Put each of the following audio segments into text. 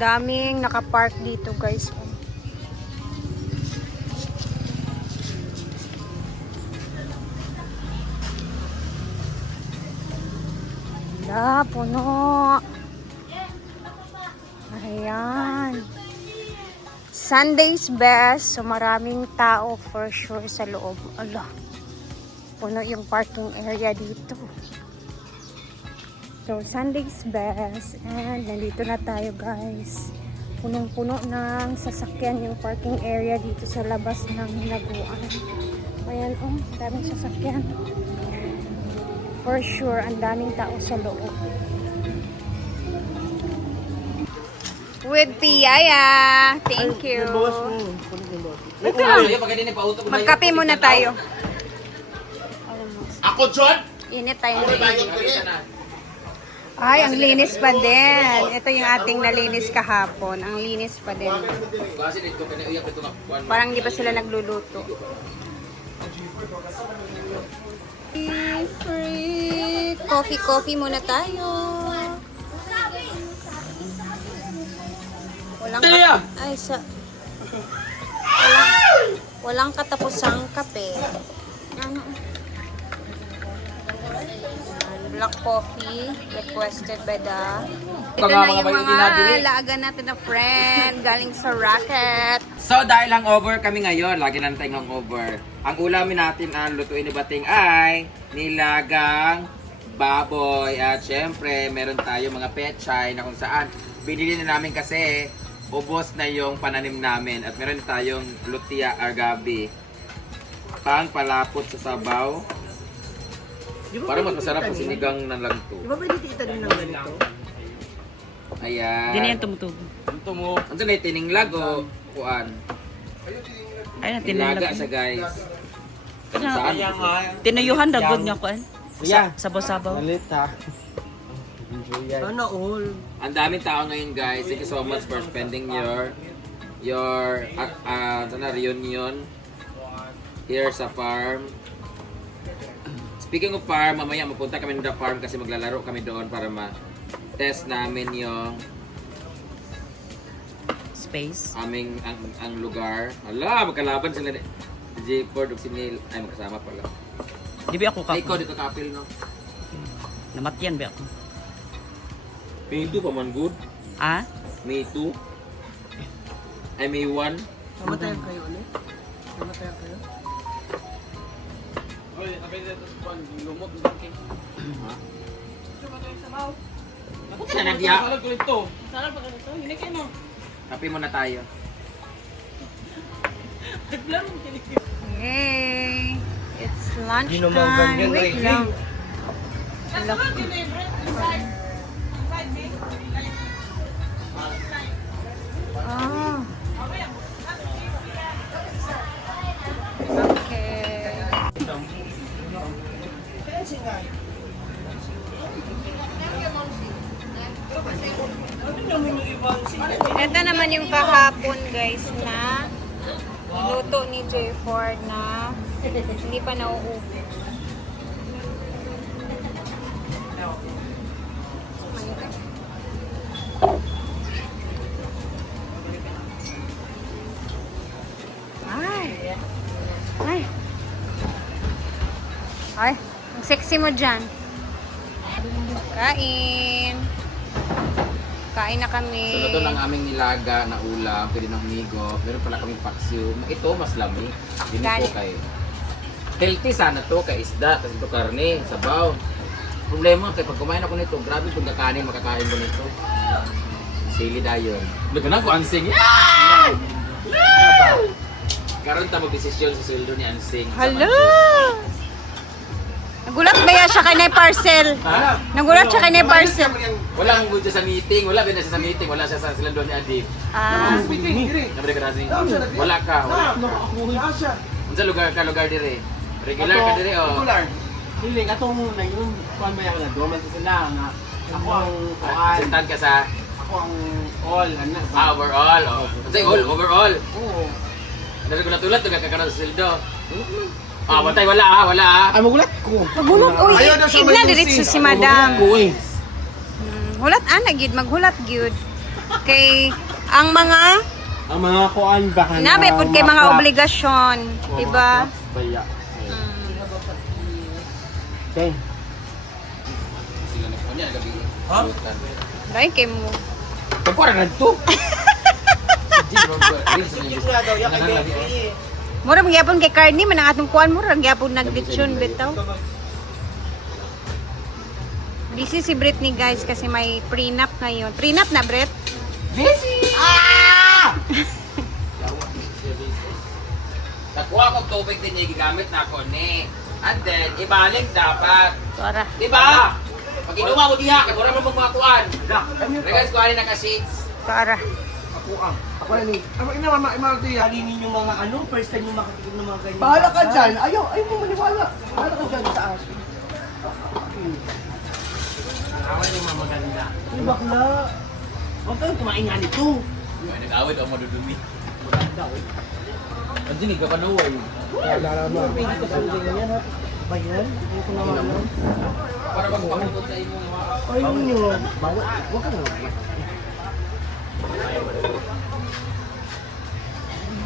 daming nakapark dito, guys. Wala, puno. Ayan. Sunday's best. So, maraming tao for sure sa loob. Ala, puno yung parking area dito. So, Sunday's best. And nandito na tayo, guys. Punong-puno ng sasakyan yung parking area dito sa labas ng Hinaguan. Ayan, oh, daming sasakyan. For sure, ang daming tao sa loob. With Piyaya. Thank you. Magkape muna tayo. Ako, John? Init tayo. Ay, ang linis pa din. Ito yung ating nalinis kahapon. Ang linis pa din. Parang di pa sila nagluluto. Free. Coffee muna tayo. Walang katapusang kape. Ano? Black coffee requested by the... Ito na yung mga alaga natin na friend galing sa Rocket. So, dahil hangover kami ngayon, lagi lang tayong hangover. Ang ulamin natin ang lutuin ni Bating ay nilagang baboy. At syempre, meron tayo mga pechay na kung saan binili na namin kasi ubos na yung pananim namin. At meron tayong lutia agabi. Pang palapot sa sabaw. Parang mas masarap ang sinigang na lang to. Di ba pwede tita din ng ganito? Ayan. Hindi na yan tumutubo. Ano na yung tininglag o kuan? Ay, na Nilaga tinalaga. siya, guys. Ano? Saan? Tinuyuhan, dagod nga ko. Kuya. Sabaw-sabaw. Sana all. Ang daming tao ngayon, guys. Thank you so much for spending your reunion here sa farm. Speaking of farm, mamaya mapunta kami ng farm kasi maglalaro kami doon para ma-test namin yung Space. aming ang lugar. Hala, magkalaban sila ni J. Ford ug si Neil. Ay, magkasama pala. Di ba ako Ay, ikaw kako? dito kapil, no? Namatyan ba ako? May 2 pa man good. Ah? May 2. Ay, may 1. Namatayan kayo ulit? Namatayan kayo? Saan nagya? Kape muna tayo. Hey, it's lunchtime. Wait lang. Ah. Okay. Ito naman yung kahapon, guys, na luto ni J. Ford na hindi pa nauubos. Ay. Ay. Ay, ang sexy mo dyan. Kain. Kain na kami. So, ito lang aming nilaga na ulam. Pwede ng migo. Meron pala kaming paksiw. Ito, mas lami. Yun po kay... Healthy sana to kay isda. Tapos ito karne, sabaw. Problema, kaya pag kumain ako nito, grabe kung kakanin, makakain mo nito. Sili dayon. Nagana ko Ansing. Yeah! Karon ta magdesisyon sa sweldo ni Ansing. Hello! Nagulat ba yan siya kay na parcel? Ha? Nagulat siya kay na parcel. Wala kang budget sa meeting, wala din sa meeting, wala siya sa sweldo ni Adib. Ah, Nabre ka kasi. Wala ka. Unsa lugar dire? Regular ka dire o? Regular. Hindi, katong na yun, kuhan ba yung nagdoman sa sila nga ako ang kuhan, Assistant ka sa ako ang all, overall. Unsay all? Overall. Oo. Dali ko natulad to kakaroon sa sweldo. Bantay wala. Ay, magulat ko. magulat. Uy, Ayaw daw siya igna may diretso busy. si madam. Uy. Hulat ana gyud, maghulat gyud. kay ang mga Ang mga kuan baka nabe pud kay mga obligasyon, di ba? Baya. Okay. Sila na po niya, nagabi. Ha? Dai kay mo. Kapara na to. Mura magyapon kay Carney man ang atong kuan mo gyapon naglitsyon bitaw. Busy si Britney guys kasi may prenup ngayon. Prenup na Brit? Busy! Ah! Nakuha ko tubig din niya, gigamit na ako ni. And then, ibalik dapat. Tara. Diba? Pag inuwa mo diha, kaya mura mo mga kuhan. Regas kuhanin na ka-sheets. Tara. Ako na ni. Ako ina mama, imarti halinin yung mga ano, first time yung makatikim ng mga ganyan. Bahala ka dyan. Ayaw mo maniwala. Bahala ka dyan sa aso. Awan yung mga maganda. Ay, bakla. Huwag kang kumain nga nito. Nag-awit ako madudumi. Maganda, oh. Ang dinig ka pa na way. Pwede ko sa uling yan, ha? Ba yan? Hindi ko naman alam. Para magpakabot sa inyo. Ay, nyo. Bawal. Huwag kang naman.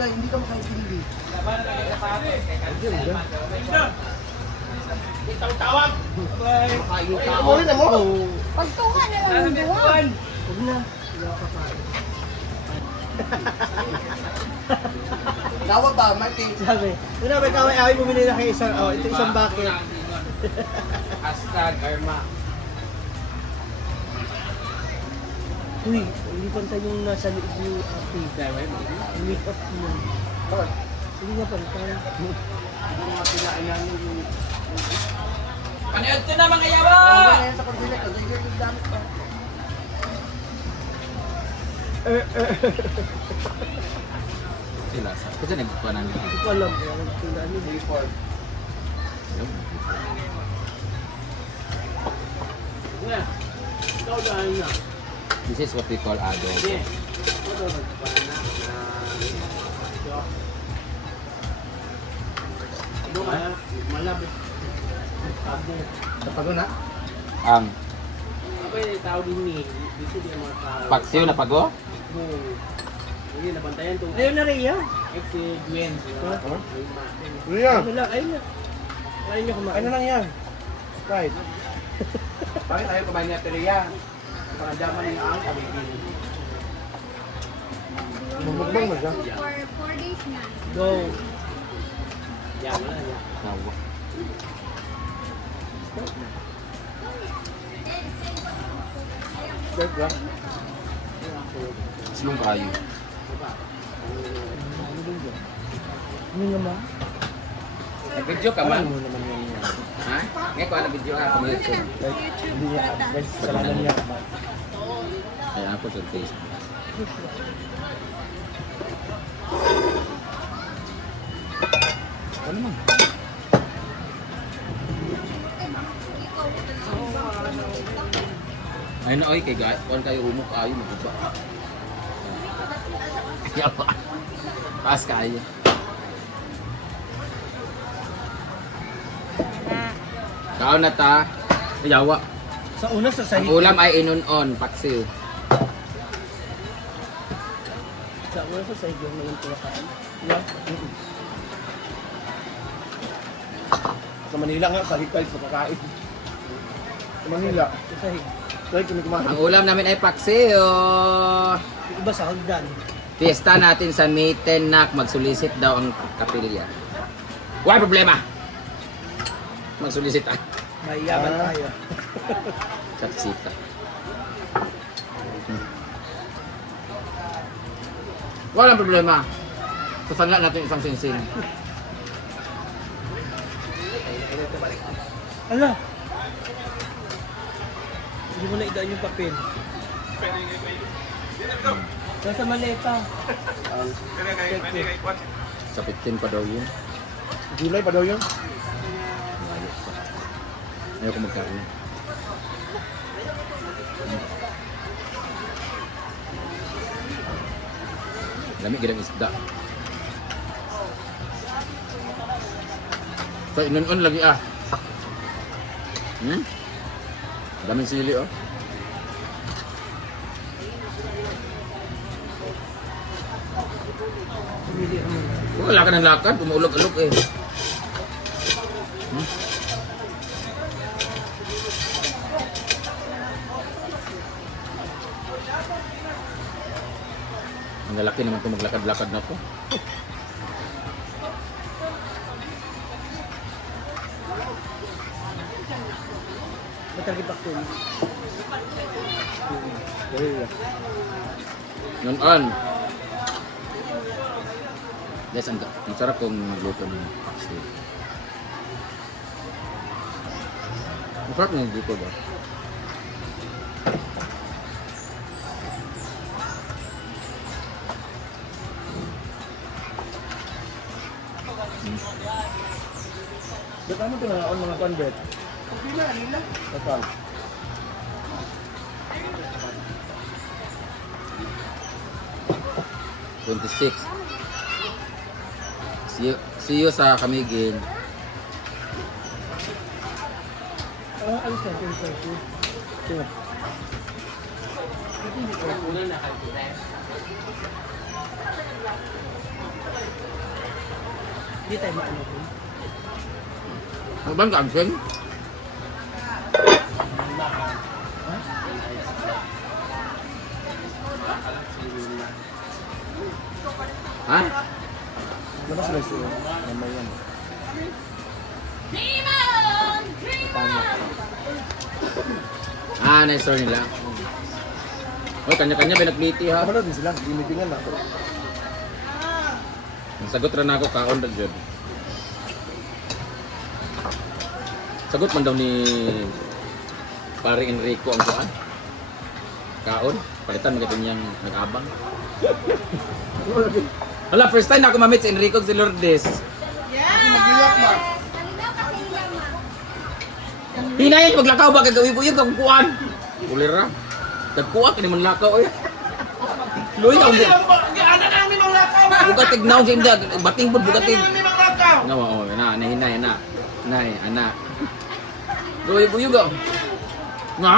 Hindi ka makaintindi. Itang tawag! Makayo ka. Muli na mo. Pagtuwa na lang ang duwa. Huwag na. Nawa ba, Martin? Sabi, una ba ikaw ay bumili na kayo isang, ito isang bucket. Hashtag Arma. Uy, hindi pantay yung nasa loob yung api. Make up mo. Hindi nga pantay. Panood ko na mga yawa! Sa pagbilik, ang ganyan yung damit pa. Sila, kasi nagpuan namin. Hindi ko alam. Kaya nagtundaan yun. Ikaw dahil na. This is what we call adult. Ano kaya? Malabit. Sa pagod na? Ang Apa yung tao din ni? Dito din ang mga tao. paksiw na pago? Hindi, nabantayan to. Ayun na rin yan. Si Gwen. Ano lang, ayun na. Ayun nyo kumain. Ano lang yan? Sprite. Bakit tayo kumain niya Teria? Para daman yung ang kabibin. Bumukbang mo siya. For 4 days na. Go. Yan, wala yan. Nawa. Sprite ba? Silong kayo. Ano naman? Nag-video ka man? Ano naman yan? Ha? Ngayon ko na video ka. Kumalit ko. Hindi niya. Guys, salaman niya. Ay, ako sa Facebook. Ano man? Ay na oy kay guys, kuan kayo umok ayo magba. Yawa. Pas kayo. Kaon na ta. Yawa. Sa una sa Ang sahig. ulam ay inunon, paksiw. Sa una sa sahig yung naman pinakain. Yeah. Sa Manila nga, kahit sa kakain. Sa Manila. Sa sahig. Kahit kami kumain. Ang ulam namin ay paksiw. Yung iba sa hagdan. Fiesta natin sa May 10 nak magsulisit daw ang kapilya. Wala problema. Magsulisit ang May yaman tayo. kapsita. Walang problema. Susanga natin isang sinsin. Ala! Hindi mo na idaan yung papel. Nasa maleta. Sa 15 pa daw yun. July pa daw yun. Ayaw ko magkain. Dami ginang isda. So, inunon lagi ah. Daming sili oh. Pumili ang mga. Wala ka ng lakad, umuulog-ulog eh. Ang lalaki naman itong maglakad-lakad na to. Matagipak ko. Noon. Guys, ang sarap kong magluto ng paksi. Ang sarap ng dito ba? Ba't mo ito na mga convert? Hindi na, nila. Ito. 26. See you sa Kamigin. Alis na, 25. Tingnan. Una na kanina. Hindi tayo maano ko. Ang bang kaagsin? Ha? Labas na siya. Mamay yan. Ah, na-store nila. Oh, kanya-kanya binagliti ha. Ako na din sila. Gimitingan ako. Ang sagot ra na ako kaon ra jud. Sagot man daw ni Pare Enrico ang kuan. Kaon, palitan mo niyang nag-abang. Hala, first time na ako mamit si Enrico si Lourdes. Mag-iyak ba? Hinayin maglakaw ba kagawi-buyog kang kuan. Kulira. Tagkuha kini man lakaw eh. Luy ang Ano na may mga lakaw? bugat tignaw sa inda, bating pud bugatig. May mga lakaw? No, oh, na hinay na. Nay, ana. Luy-buyog ah. Nga?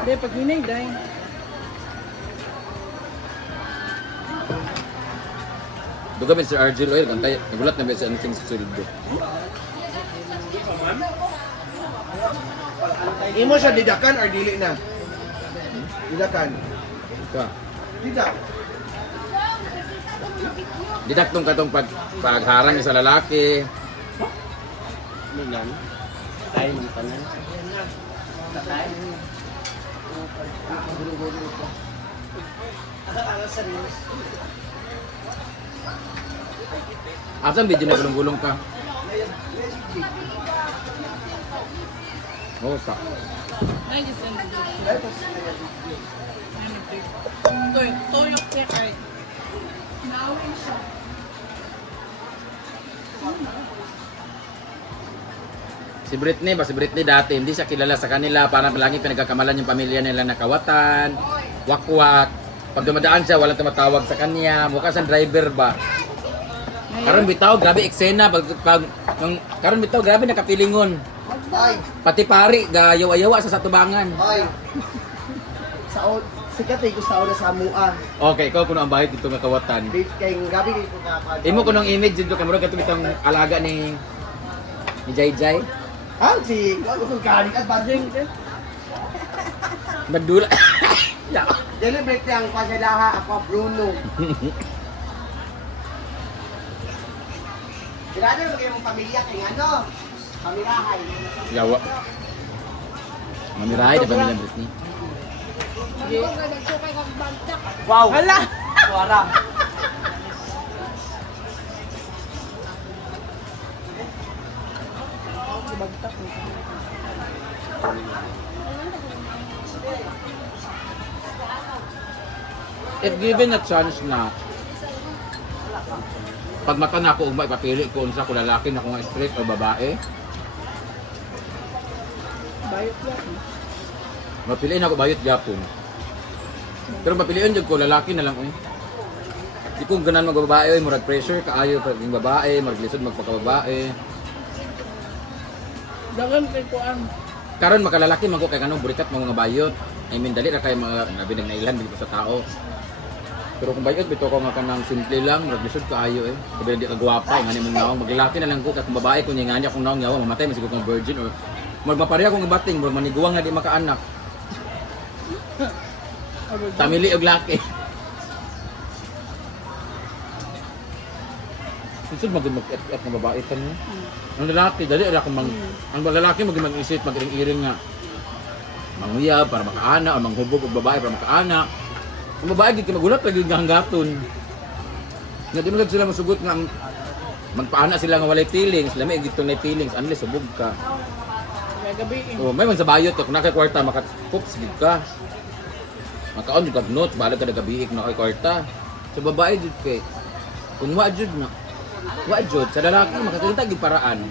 Hindi, pag hinay, dahil. Duga Mr. Argel oil kantay nagulat na ba sa anything sa sulod. Imo siya didakan or dili na? Didakan. Ka. Didak. Didaktong katong pagharang sa lalaki. Ano yan? Tayo ng tanan. Tatay? Gulo-gulo ito. Ang serious. Asan video na gulong-gulong ka? Oh, tak. Si Britney ba? Si Britney dati, hindi siya kilala sa kanila. Parang lagi pinagkakamalan yung pamilya nila na Kawatan, Wakwak. Pag dumadaan siya, walang tumatawag sa kanya. Mukha siyang driver ba? Karon bitaw, grabe eksena. Karon bitaw, grabe nakapilingon. Ay, Pati pari, gayaw-ayawa sa satubangan. ay. Saod, sikat ay ko saod sa mua. Okay, ikaw kuno ang bahid dito nga Kawatan. Kay gabi ko kapag. Imo kunong image dito kamuro katong itong alaga ni Jai Jai. Ah, si ako kung galing at bading. Magdula. Deliberate ang pasalaha ako Bruno. Grabe mo kayong pamilya kay ano? Pamilahay. Yawa. Mamiray na pamilya Britney. Wow. Hala. Wala. If given a chance na pag mata na ako umay papili ko unsa ko lalaki na kung straight o babae. Bayot yan. Mapiliin ako bayot gyapon. Pero mapiliin jud ko lalaki na lang oy. Di ko ganan magbabae oy, murag pressure kaayo pag yung babae, maglisod magpakababae. Dagan kay Kuan. Karon makalalaki man ko kay kanang burikat mga bayot. I mean dali ra kay mga nabinag na ilan dito sa tao. Pero kung bayot, bito ko nga ka ng simple lang, maglisod kaayo eh. Sabi hindi ka gwapa, nga mong nawang, maglalaki na lang ko, at kung babae, kung nga niya kung nawang yawa, mamatay, masigod kong virgin, or magmapareha kong ibating, or maniguang nga di makaanak. Tamili og laki. Isod maging mag-et-et ng babae ka niya. Ang lalaki, dali ala kung ang lalaki mag-isip, mag-iring-iring nga. Manguya para makaana, o manghubog og babae para makaana. Ang babae, gid magulat, lagi nga hanggaton. Nga di mo sila masugot nga ang magpaana sila nga walay feelings, lami gito na feelings, unless subog ka. Oh, may man sa bayot kung nakay-kwarta maka-poops gid ka. Makaon jud kag notes, bala ka nagabiik na kay kwarta. Sa babae jud kay kung wa jud na. Wa jud sa lalaki makakita gid paraan.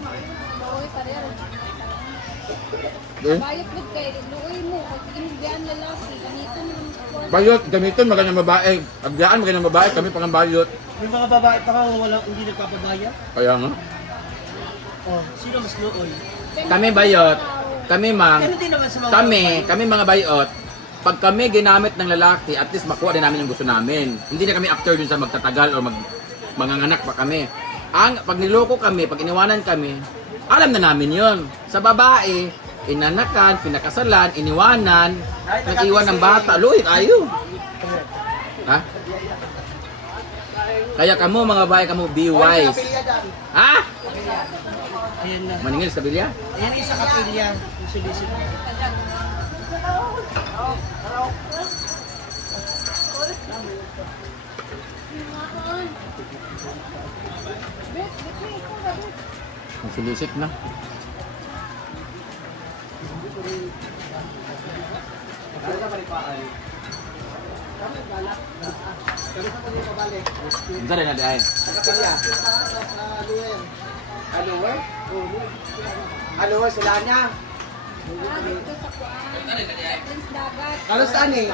Bayot mo kay luoy mo, pag inubyan lalaki, ganito mo. Bayot gamiton magandang babae. Agyaan magandang babae kami pang bayot. May mga babae pa nga wala hindi nagpapabaya. Kaya nga. Oh, sino mas looy? Kami bayot. Kami mang Ano din naman sa mga kami mga bayot. Pag kami ginamit ng lalaki, at least makuha din namin yung gusto namin. Hindi na kami after dun sa magtatagal o manganganak pa kami. Ang pag niloko kami, pag iniwanan kami, alam na namin yon. Sa babae, inanakan, pinakasalan, iniwanan, nag-iwan ng bata. Luy, tayo. Ha? Kaya kamo mga babae, kamo be wise. Ha? Ayan na. Maningil sa bilya? Ayan isa kapilya. Yung solicit. Ang silisik na. Minta rin na di ay. Ano, sila niya? Ano saan eh?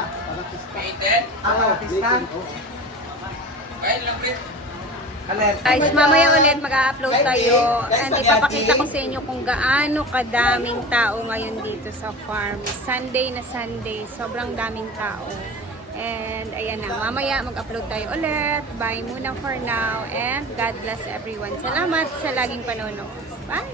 Ano, Pakistan? Guys, mamaya ulit mag-upload tayo and ipapakita ko sa inyo kung gaano kadaming tao ngayon dito sa farm. Sunday na Sunday, sobrang daming tao. And ayan na, mamaya mag-upload tayo ulit. Bye muna for now and God bless everyone. Salamat sa laging panonood. Bye!